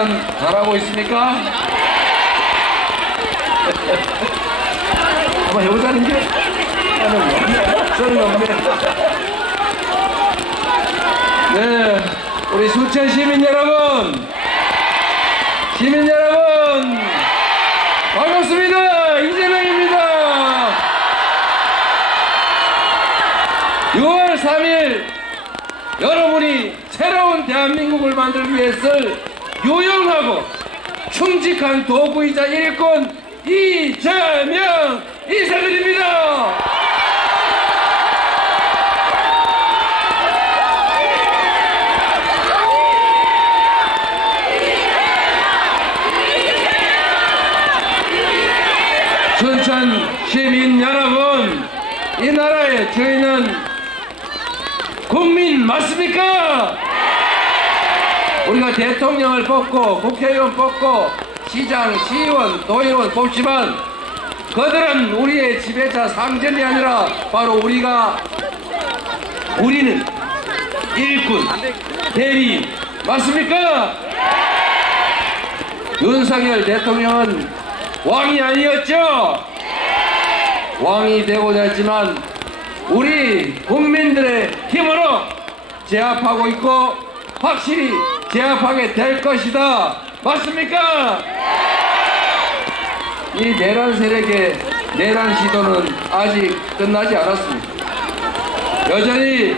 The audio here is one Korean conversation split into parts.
계산 잘하고 있습니까? 한번 해보자는 게? 저는 없네. 네, 우리 수천 시민 여러분, 반갑습니다. 이재명입니다. 6월 3일 여러분이 새로운 대한민국을 만들기 위해서 유용하고 충직한 도구이자 일꾼 이재명 인사드립니다. 춘천 시민 여러분, 이 나라의 저희는 국민 맞습니까? 우리가 대통령을 뽑고 국회의원 뽑고 시장, 시의원, 도의원 뽑지만 그들은 우리의 지배자 상전이 아니라 바로 우리는 일꾼, 대리 맞습니까? 윤석열 대통령은 왕이 아니었죠? 왕이 되고자 했지만 우리 국민들의 힘으로 제압하고 있고 확실히 제압하게 될 것이다. 맞습니까? 이 내란 세력의 내란 시도는 아직 끝나지 않았습니다. 여전히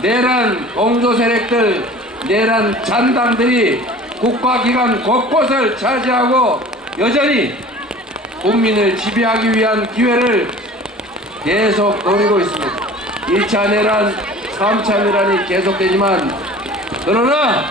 내란 공조 세력들, 내란 잔당들이 국가기관 곳곳을 차지하고 여전히 국민을 지배하기 위한 기회를 계속 노리고 있습니다. 1차 내란, 3차 내란이 계속되지만 그러나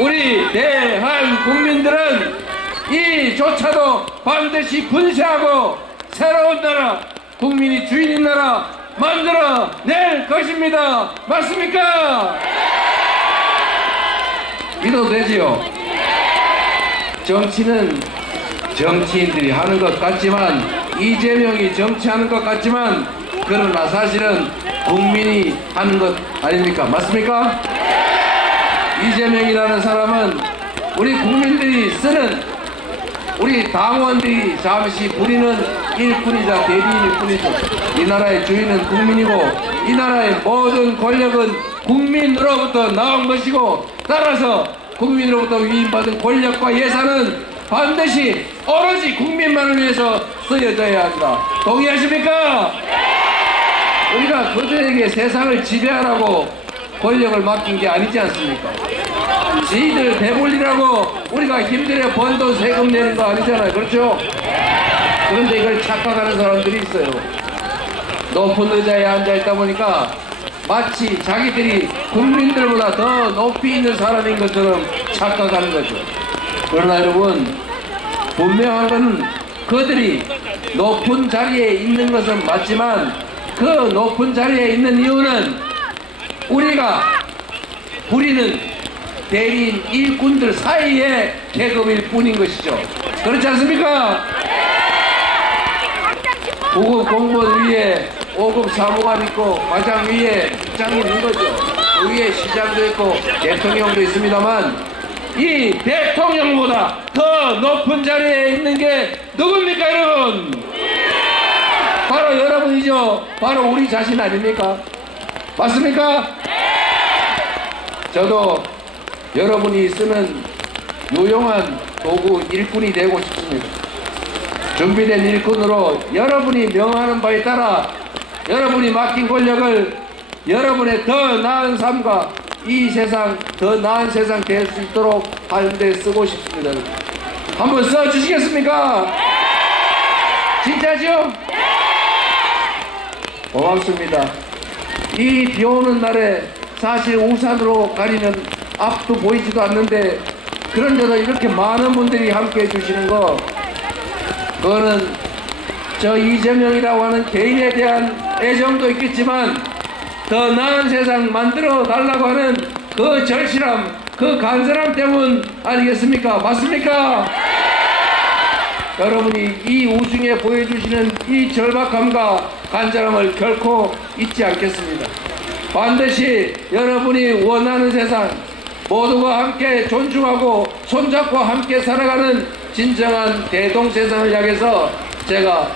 우리 대한 국민들은 이조차도 반드시 분쇄하고 새로운 나라, 국민이 주인인 나라 만들어 낼 것입니다. 맞습니까? 믿어도 되지요? 정치는 정치인들이 하는 것 같지만, 이재명이 정치하는 것 같지만, 그러나 사실은 국민이 하는 것 아닙니까? 맞습니까? 이재명이라는 사람은 우리 국민들이 쓰는, 우리 당원들이 잠시 부리는 일꾼이자 대리인일 뿐이죠. 이 나라의 주인은 국민이고 이 나라의 모든 권력은 국민으로부터 나온 것이고, 따라서 국민으로부터 위임받은 권력과 예산은 반드시 오로지 국민만을 위해서 쓰여져야 한다. 동의하십니까? 우리가 그들에게 세상을 지배하라고 권력을 맡긴 게 아니지 않습니까? 지들 배불리라고 우리가 힘들어 번 돈 세금 내는 거 아니잖아요. 그렇죠? 그런데 이걸 착각하는 사람들이 있어요. 높은 의자에 앉아있다 보니까 마치 자기들이 국민들보다 더 높이 있는 사람인 것처럼 착각하는 거죠. 그러나 여러분, 분명한 것은 그들이 높은 자리에 있는 것은 맞지만 그 높은 자리에 있는 이유는 우리가 부리는 대리인 일꾼들 사이의 계급일 뿐인 것이죠. 그렇지 않습니까? 9급 공무원 위에 5급 사무관 있고 과장 위에 부장이 있는 거죠. 그 위에 시장도 있고 대통령도 있습니다만, 이 대통령보다 더 높은 자리에 있는 게 누굽니까, 여러분? 바로 여러분이죠. 바로 우리 자신 아닙니까? 맞습니까? 저도 여러분이 쓰는 유용한 도구 일꾼이 되고 싶습니다. 준비된 일꾼으로 여러분이 명하는 바에 따라 여러분이 맡긴 권력을 여러분의 더 나은 삶과 이 세상, 더 나은 세상 될 수 있도록 하는 데 쓰고 싶습니다. 한번 써주시겠습니까? 진짜죠? 고맙습니다. 이 비 오는 날에 사실 우산으로 가리면 앞도 보이지도 않는데, 그런데도 이렇게 많은 분들이 함께 해주시는 거, 그거는 저 이재명이라고 하는 개인에 대한 애정도 있겠지만 더 나은 세상 만들어 달라고 하는 그 절실함, 그 간절함 때문 아니겠습니까? 맞습니까? 여러분이 이 우중에 보여주시는 이 절박함과 간절함을 결코 잊지 않겠습니다. 반드시 여러분이 원하는 세상, 모두가 함께 존중하고 손잡고 함께 살아가는 진정한 대동세상을 향해서 제가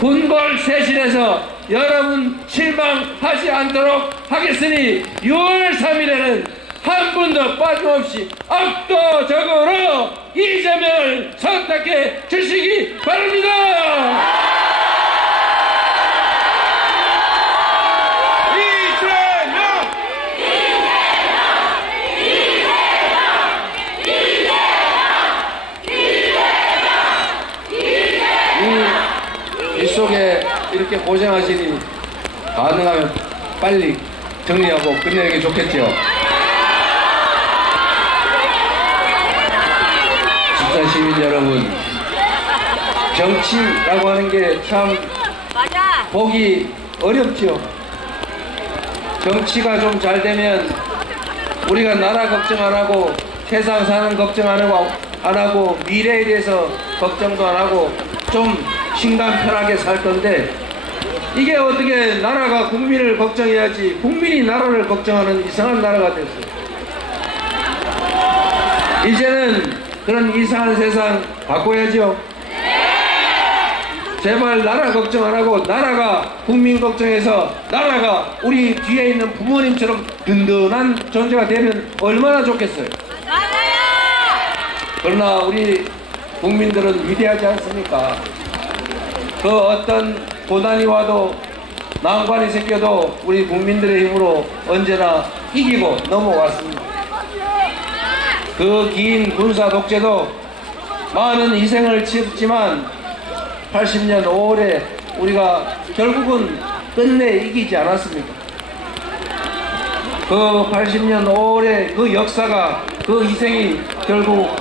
군골쇄신해서 여러분 실망하지 않도록 하겠으니 6월 3일에는 한 분도 빠짐없이 압도적으로 이재명을 선택해 주시기 바랍니다. 속에 이렇게 고생하시니 가능하면 빨리 정리하고 끝내는 게 좋겠죠. 집사 시민 여러분, 정치라고 하는 게 참 보기 어렵죠. 정치가 좀 잘 되면 우리가 나라 걱정 안 하고 세상 사는 걱정 안 하고 미래에 대해서 걱정도 안 하고 좀 신간 편하게 살 건데, 이게 어떻게 나라가 국민을 걱정해야지 국민이 나라를 걱정하는 이상한 나라가 됐어요. 이제는 그런 이상한 세상 바꿔야죠. 제발 나라 걱정 안 하고 나라가 국민 걱정해서 나라가 우리 뒤에 있는 부모님처럼 든든한 존재가 되면 얼마나 좋겠어요. 그러나 우리 국민들은 위대하지 않습니까? 그 어떤 고난이 와도 난관이 생겨도 우리 국민들의 힘으로 언제나 이기고 넘어왔습니다. 그 긴 군사 독재도 많은 희생을 치렀지만 80년 5월에 우리가 결국은 끝내 이기지 않았습니까? 그 80년 5월의 그 역사가, 그 희생이 결국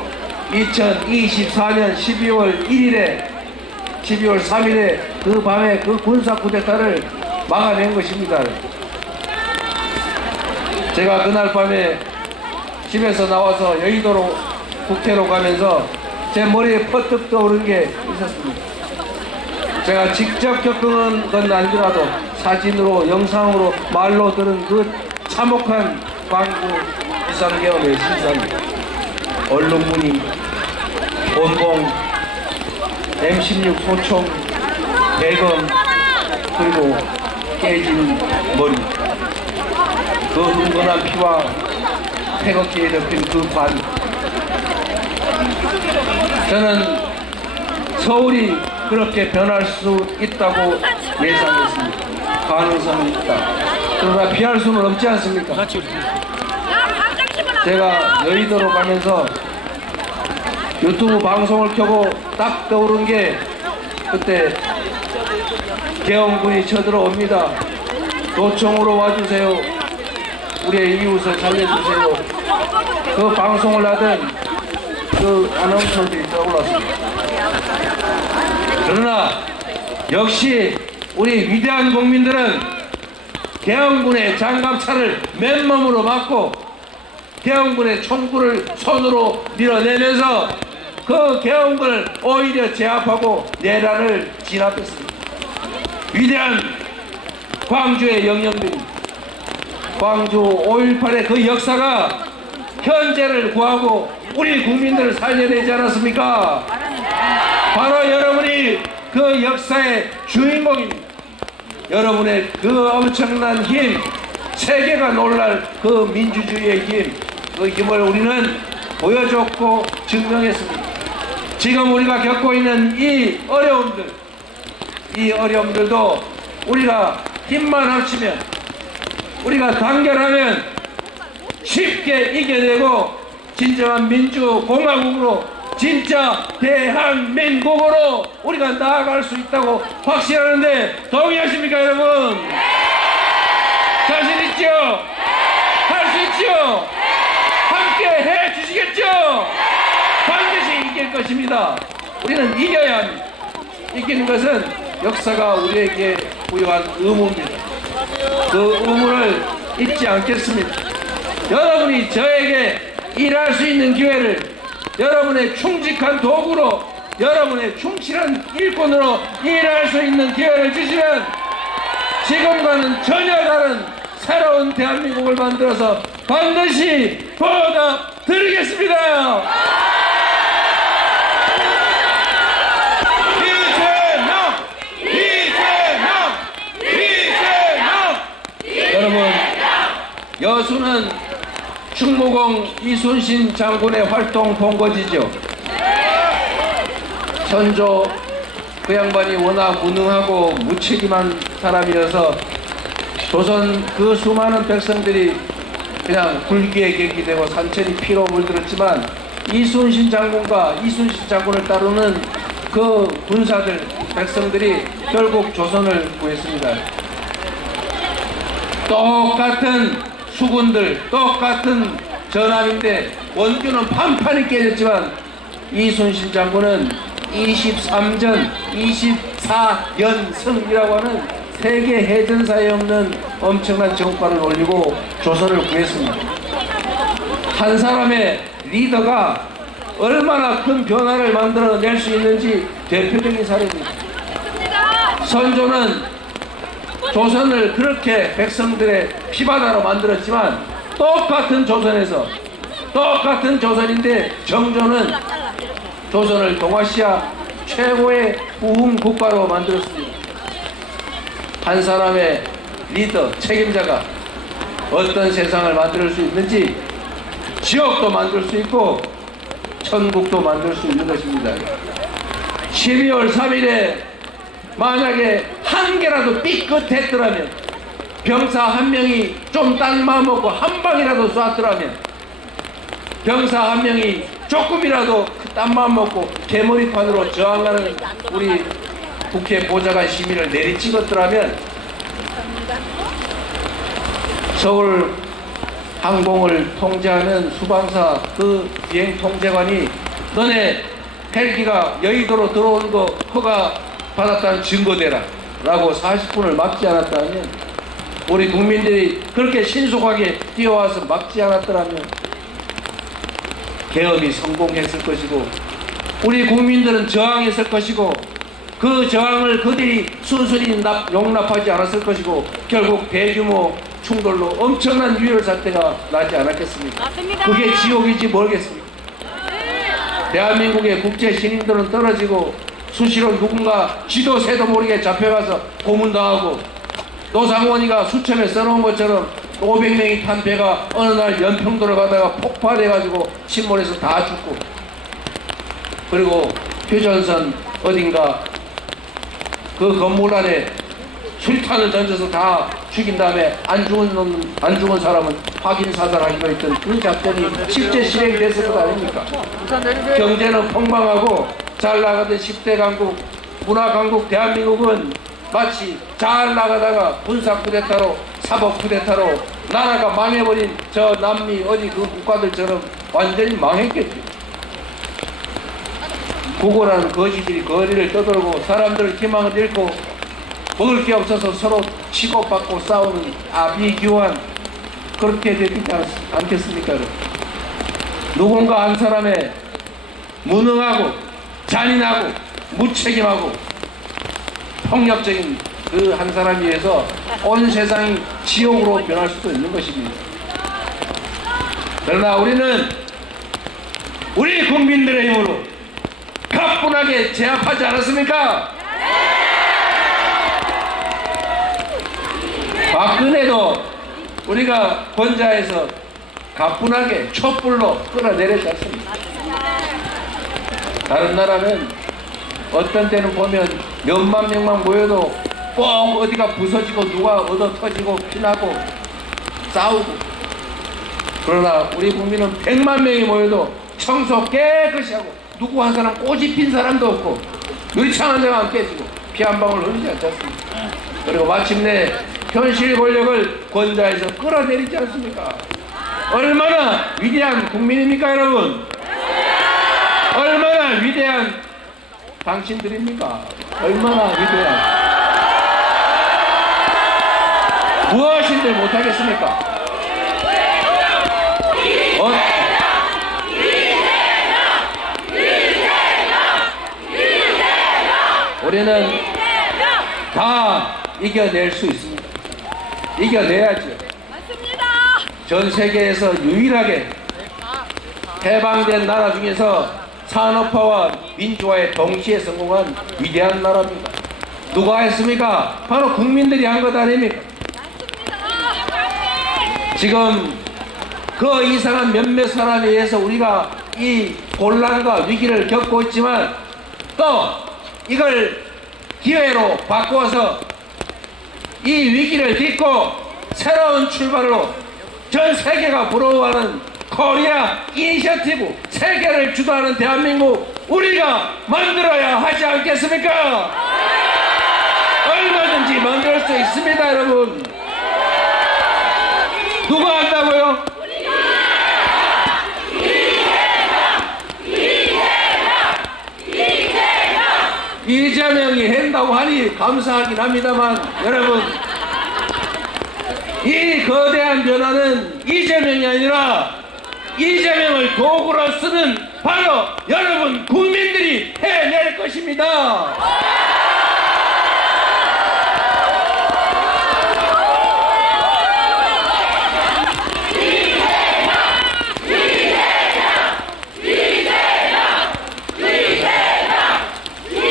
2024년 12월 1일에 12월 3일에 그 밤에 그 군사 쿠데타를 막아낸 것입니다. 제가 그날 밤에 집에서 나와서 여의도로 국회로 가면서 제 머리에 퍼뜩 떠오른 게 있었습니다. 제가 직접 겪은 건 아니더라도 사진으로, 영상으로, 말로 들은 그 참혹한 광주 비상계엄의 신상, 언론문의, 본봉, M16 소총, 대검, 그리고 깨진 머리, 그 흥건한 피와 태극기에 덮인 그 관. 저는 서울이 그렇게 변할 수 있다고 예상했습니다. 가능성이 있다. 그러나 피할 수는 없지 않습니까? 제가 여의도로 가면서 유튜브 방송을 켜고 딱 떠오른 게, 그때 계엄군이 쳐들어옵니다. 도청으로 와주세요. 우리의 이웃을 살려주세요. 그 방송을 하던 그 아나운서들이 떠올랐습니다. 그러나 역시 우리 위대한 국민들은 계엄군의 장갑차를 맨몸으로 맞고 계엄군의 총구를 손으로 밀어내면서 그 계엄군을 오히려 제압하고 내란을 진압했습니다. 위대한 광주의 영령들이, 광주 5.18의 그 역사가 현재를 구하고 우리 국민들을 살려내지 않았습니까? 바로 여러분이 그 역사의 주인공입니다. 여러분의 그 엄청난 힘, 세계가 놀랄 그 민주주의의 힘, 그 힘을 우리는 보여줬고 증명했습니다. 지금 우리가 겪고 있는 이 어려움들도 우리가 힘만 합치면, 우리가 단결하면 쉽게 이겨내고 진정한 민주공화국으로, 진짜 대한민국으로 우리가 나아갈 수 있다고 확신하는데 동의하십니까, 여러분? 자신 있죠? 할 수 있죠? 함께 해 주시겠죠? 반드시 이길 것입니다. 우리는 이겨야 합니다. 이기는 것은 역사가 우리에게 부여한 의무입니다. 그 의무를 잊지 않겠습니다. 여러분이 저에게 일할 수 있는 기회를, 여러분의 충직한 도구로, 여러분의 충실한 일꾼으로 일할 수 있는 기회를 주시면 지금과는 전혀 다른 새로운 대한민국을 만들어서 반드시 보답 드리겠습니다. 여러분, 여수는 충무공 이순신 장군의 활동 본거지죠. 선조 그 양반이 워낙 무능하고 무책임한 사람이어서 조선 그 수많은 백성들이 그냥 불기에 객기되고 산천이 피로 물들었지만 이순신 장군을 따르는 그 군사들, 백성들이 결국 조선을 구했습니다. 똑같은 수군들, 똑같은 전함인데 원주는 판판이 깨졌지만 이순신 장군은 23전 24연승이라고 하는 세계 해전사에 없는 엄청난 정과를 올리고 조선을 구했습니다. 한 사람의 리더가 얼마나 큰 변화를 만들어낼 수 있는지 대표적인 사례입니다. 선조는 조선을 그렇게 백성들의 피바다로 만들었지만 똑같은 조선에서 똑같은 조선인데 정조는 조선을 동아시아 최고의 부흥 국가로 만들었습니다. 한 사람의 리더, 책임자가 어떤 세상을 만들 수 있는지 지옥도 만들 수 있고 천국도 만들 수 있는 것입니다. 12월 3일에 만약에 한 개라도 삐끗했더라면, 병사 한 명이 좀 딴 마음 먹고 한 방이라도 쐈더라면, 병사 한 명이 조금이라도 딴 마음 먹고 개머리판으로 저항하는 우리 국회 보좌관 시민을 내리찍었더라면 서울 항공을 통제하는 수방사 그 비행 통제관이 너네 헬기가 여의도로 들어오는 거 허가 받았다는 증거 대라 라고 40분을 막지 않았다면, 우리 국민들이 그렇게 신속하게 뛰어와서 막지 않았더라면 계엄이 성공했을 것이고 우리 국민들은 저항했을 것이고 그 저항을 그들이 순순히 용납하지 않았을 것이고 결국 대규모 충돌로 엄청난 유혈 사태가 나지 않았겠습니까? 맞습니다. 그게 지옥이지 뭐겠습니까? 대한민국의 국제 신인들은 떨어지고 수시로 누군가 지도 새도 모르게 잡혀가서 고문당하고 노상원이가 수첩에 써놓은 것처럼 500명이 탄 배가 어느 날 연평도를 가다가 폭발해가지고 침몰해서 다 죽고, 그리고 휴전선 어딘가 그 건물 안에 술탄을 던져서 다 죽인 다음에 안 죽은 사람은 확인 사살하기로 했던 그 작전이 실제 실행됐을 것 아닙니까? 경제는 폭망하고 잘 나가던 10대 강국, 문화 강국 대한민국은 마치 잘 나가다가 군사 쿠데타로, 사법 쿠데타로 나라가 망해버린 저 남미 어디 그 국가들처럼 완전히 망했겠죠. 구고라는 거지들이 거리를 떠돌고 사람들의 희망을 잃고 먹을 게 없어서 서로 치고받고 싸우는 아비규환, 그렇게 되지 않겠습니까? 누군가 한 사람의 무능하고 잔인하고 무책임하고 폭력적인 그 한 사람에 의해서 온 세상이 지옥으로 변할 수도 있는 것입니다. 그러나 우리는 우리 국민들의 힘으로 가뿐하게 제압하지 않았습니까? 박근혜도 우리가 권좌에서 가뿐하게 촛불로 끌어내렸지 않습니까? 다른 나라는 어떤 때는 보면 몇만 명만 모여도 꼭 어디가 부서지고 누가 얻어 터지고 피나고 싸우고, 그러나 우리 국민은 100만 명이 모여도 청소 깨끗이 하고 누구 한 사람 꼬집 핀 사람도 없고 유리창 한 대가 안 깨지고 피 한 방울 흘리지 않지 않습니까? 그리고 마침내 현실 권력을 권좌에서 끌어내리지 않습니까? 얼마나 위대한 국민입니까, 여러분? 얼마나 위대한 당신들입니까? 얼마나 위대한, 무엇인들 못하겠습니까? 우리는 다 이겨낼 수 있습니다. 이겨내야죠. 맞습니다. 전 세계에서 유일하게 해방된 나라 중에서 산업화와 민주화에 동시에 성공한 위대한 나라입니다. 누가 했습니까? 바로 국민들이 한 것 아닙니까? 지금 그 이상한 몇몇 사람에 의해서 우리가 이 곤란과 위기를 겪고 있지만 또 이걸 기회로 바꾸어서 이 위기를 딛고 새로운 출발로 전 세계가 부러워하는 코리아 이니셔티브, 세계를 주도하는 대한민국 우리가 만들어야 하지 않겠습니까? 얼마든지 만들 수 있습니다, 여러분. 누가 한다고요? 이재명이 한다고 하니 감사하긴 합니다만, 여러분, 이 거대한 변화는 이재명이 아니라 이재명을 도구로 쓰는 바로 여러분 국민들이 해낼 것입니다.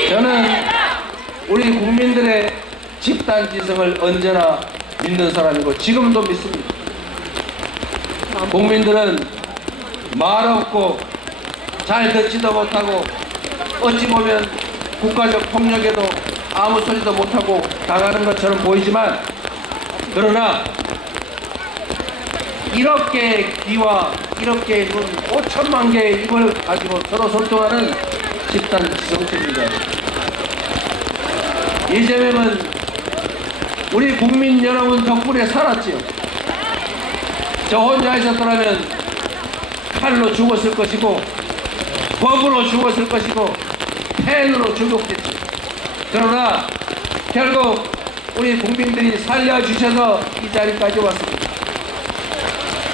저는 우리 국민들의 집단지성을 언제나 믿는 사람이고 지금도 믿습니다. 국민들은 말 없고 잘 듣지도 못하고 어찌 보면 국가적 폭력에도 아무 소리도 못하고 당하는 것처럼 보이지만, 그러나 이렇게 귀와 이렇게 눈 5천만 개의 입을 가지고 서로 소통하는 집단 지성체입니다. 이재명은 우리 국민 여러분 덕분에 살았지요. 저 혼자 있었더라면 칼로 죽었을 것이고 법으로 죽었을 것이고 펜으로 죽었겠지. 그러나 결국 우리 국민들이 살려주셔서 이 자리까지 왔습니다.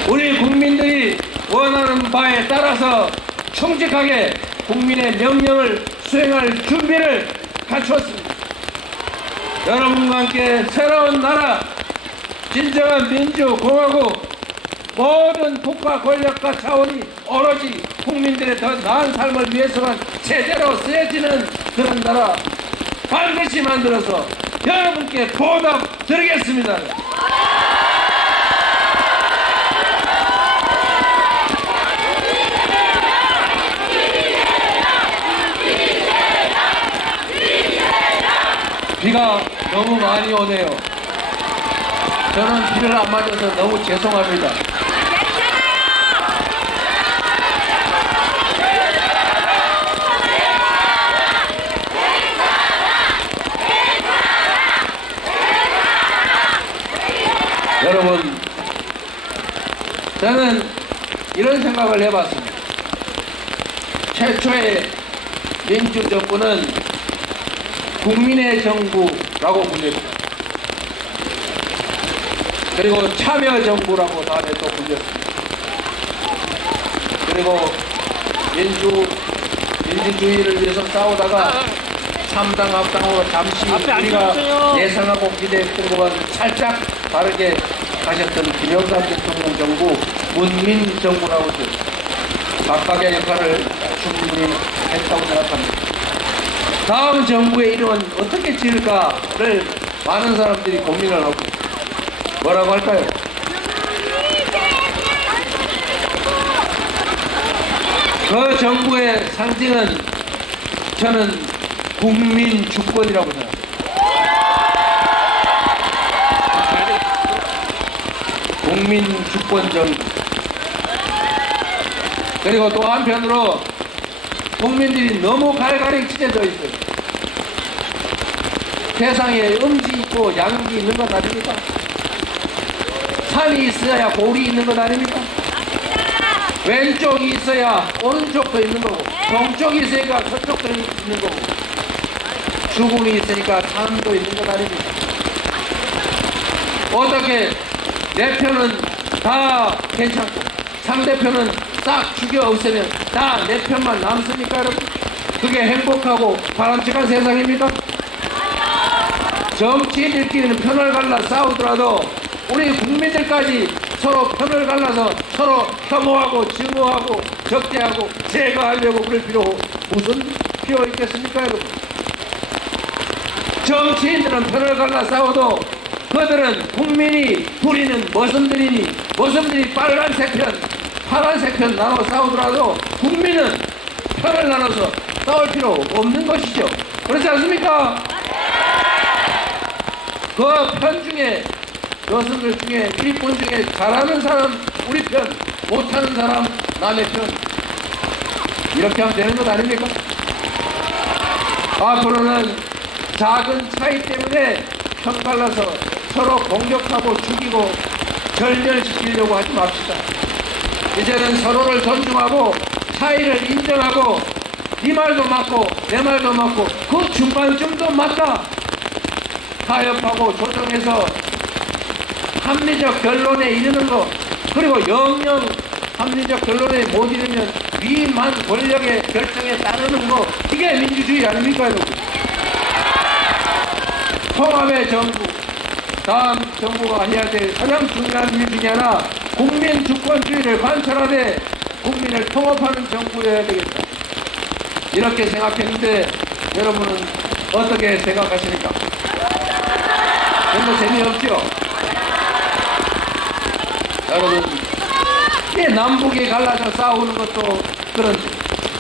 우리 국민들이 원하는 바에 따라서 충직하게 국민의 명령을 수행할 준비를 갖추었습니다. 여러분과 함께 새로운 나라, 진정한 민주공화국, 모든 국가 권력과 차원이 오로지 국민들의 더 나은 삶을 위해서만 제대로 쓰여지는 그런 나라 반드시 만들어서 여러분께 보답드리겠습니다. 비가 너무 많이 오네요. 저는 비를 안 맞아서 너무 죄송합니다. 여러분, 저는 이런 생각을 해봤습니다. 최초의 민주정부는 국민의 정부라고 불렸습니다. 그리고 참여정부라고 다음에 또 불렸습니다. 그리고 민주주의를 위해서 싸우다가 참당 합당으로 잠시 우리가 예상하고 기대했던 것과는 살짝 다르게 가셨던 김영삼 대통령 정부, 문민 정부라고 해서 각각의 역할을 충분히 했다고 생각합니다. 다음 정부의 이름은 어떻게 지을까를 많은 사람들이 고민을 하고 뭐라고 할까요? 그 정부의 상징은 저는 국민 주권이라고 생각합니다. 국민 주권 정부. 그리고 또 한편으로 국민들이 너무 갈갈이 찢어져 있어요. 세상에 음지 있고 양지 있는 것 아닙니까? 산이 있어야 골이 있는 것 아닙니까? 왼쪽이 있어야 오른쪽도 있는 거고, 동쪽이 있으니까 서쪽도 있는 거고, 죽음이 있으니까 삶도 있는 것 아닙니까? 어떻게 내 편은 다 괜찮고 상대편은 싹 죽여 없애면 다 내 편만 남습니까, 여러분? 그게 행복하고 바람직한 세상입니까? 정치인들끼리는 편을 갈라 싸우더라도 우리 국민들까지 서로 편을 갈라서 서로 혐오하고 증오하고 적대하고 제거하려고 그럴 무슨 필요 있겠습니까, 여러분? 정치인들은 편을 갈라 싸워도 그들은 국민이 부리는 머슴들이 빨간색 편, 파란색 편 나눠 싸우더라도 국민은 편을 나눠서 싸울 필요 없는 것이죠. 그렇지 않습니까? 그 편 중에, 여성들 중에, 일꾼 중에 잘하는 사람 우리 편, 못하는 사람 남의 편, 이렇게 하면 되는 것 아닙니까? 앞으로는 작은 차이 때문에 편 갈라서 서로 공격하고 죽이고 절멸시키려고 하지 맙시다. 이제는 서로를 존중하고 차이를 인정하고 네 말도 맞고 내 말도 맞고 그 중간쯤도 맞다. 타협하고 조정해서 합리적 결론에 이르는 것, 그리고 영영 합리적 결론에 못 이르면 위만 권력의 결정에 따르는 것, 이게 민주주의 아닙니까, 여러분? 통합의 정부, 다음 정부가 해야 될 가장 중요한 일 중에 하나, 국민 주권주의를 관철하되 국민을 통합하는 정부여야 되겠다. 이렇게 생각했는데 여러분은 어떻게 생각하십니까? 별로 재미없죠? 여러분, 이 남북이 갈라져 싸우는 것도 그런지,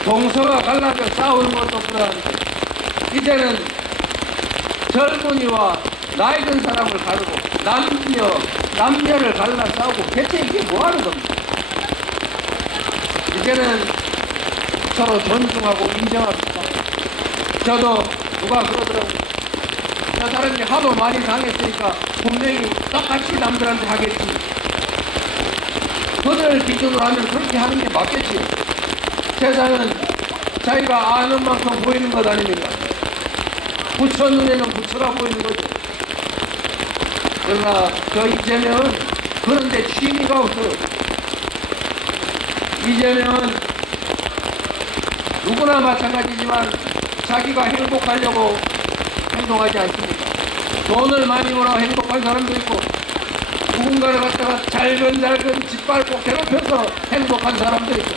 동서가 갈라져 싸우는 것도 그런지, 이제는 젊은이와 나이 든 사람을 가르고 남녀를 갈라 싸우고 대체 이게 뭐 하는 겁니까? 이제는 서로 존중하고 인정합시다. 저도 누가 그러더라고요. 저 사람이 하도 많이 당했으니까 분명히 똑같이 남들한테 하겠지. 그들 기준으로 하면 그렇게 하는 게 맞겠지. 세상은 자기가 아는 만큼 보이는 것 아닙니까? 부처 눈에는 부처가 보이는 거죠. 그러나 저 이재명은 그런데 취미가 없어요. 이재명은 누구나 마찬가지지만 자기가 행복하려고 행동하지 않습니다. 돈을 많이 벌어 행복한 사람도 있고, 누군가를 갖다가 잘근잘근 짓밟고 괴롭혀서 행복한 사람도 있고,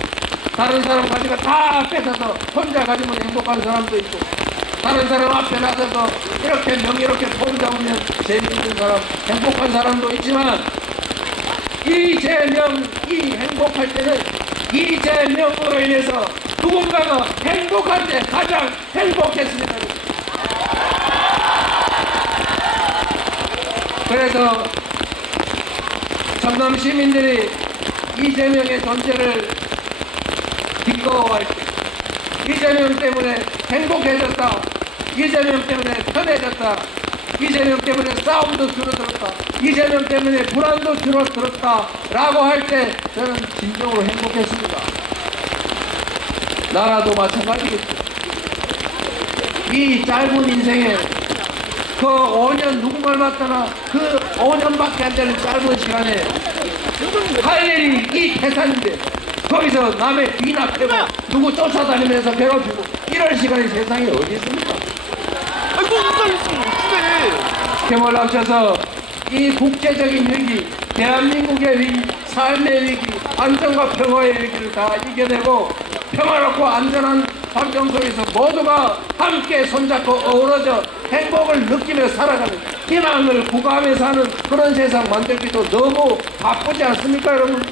다른 사람 가지가 다 뺏어서 혼자 가지면 행복한 사람도 있고, 다른 사람 앞에 나서서 이렇게 명예롭게 돈 잡으면 재미있는 사람, 행복한 사람도 있지만, 이재명이 행복할 때는 이재명으로 인해서 누군가가 행복할 때 가장 행복했습니다. 그래서 전남 시민들이 이재명의 존재를 기꺼워할 때, 이재명 때문에 행복해졌다, 이재명 때문에 편해졌다, 이재명 때문에 싸움도 줄어들었다, 이재명 때문에 불안도 줄어들었다 라고 할 때 저는 진정으로 행복했습니다. 나라도 마찬가지겠죠. 이 짧은 인생에 그 5년 누군가를 맡다나 그 5년밖에 안 되는 짧은 시간에 할 일이 이 태산인데 거기서 남의 뒤나 패고 누구 쫓아다니면서 괴롭히고 이럴 시간이 세상에 어디 있습니까? 아이고 못살렸으면 어떡해. 스캠을 합쳐서 이 국제적인 위기, 대한민국의 위기, 삶의 위기, 안정과 평화의 위기를 다 이겨내고 평화롭고 안전한 환경 속에서 모두가 함께 손잡고 어우러져 행복을 느끼며 살아가는 희망을 구가하며 사는 그런 세상 만들기도 너무 바쁘지 않습니까, 여러분?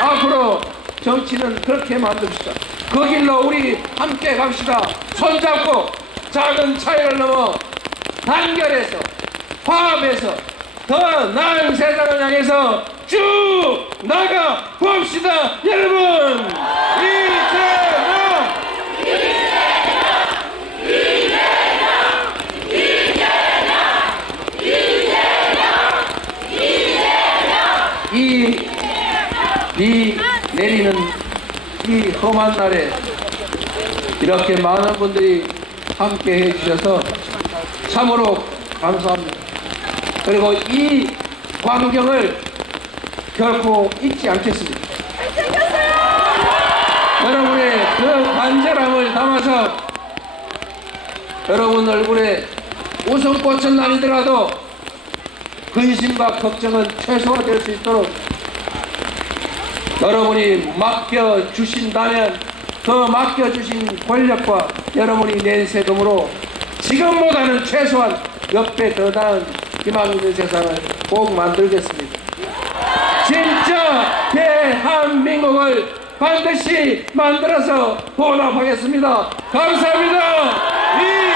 앞으로 정치는 그렇게 만듭시다. 그 길로 우리 함께 갑시다. 손잡고 작은 차이를 넘어 단결해서 화합해서 더 나은 세상을 향해서 쭉 나가 봅시다, 여러분. 비 내리는 이 험한 날에 이렇게 많은 분들이 함께 해주셔서 참으로 감사합니다. 그리고 이 광경을 결코 잊지 않겠습니다. 여러분의 그 간절함을 담아서 여러분 얼굴에 웃음꽃은 아니더라도 근심과 걱정은 최소화될 수 있도록 여러분이 맡겨주신다면 그 맡겨주신 권력과 여러분이 낸 세금으로 지금보다는 최소한 몇 배 더 나은 희망 있는 세상을 꼭 만들겠습니다. 진짜 대한민국을 반드시 만들어서 보답하겠습니다. 감사합니다.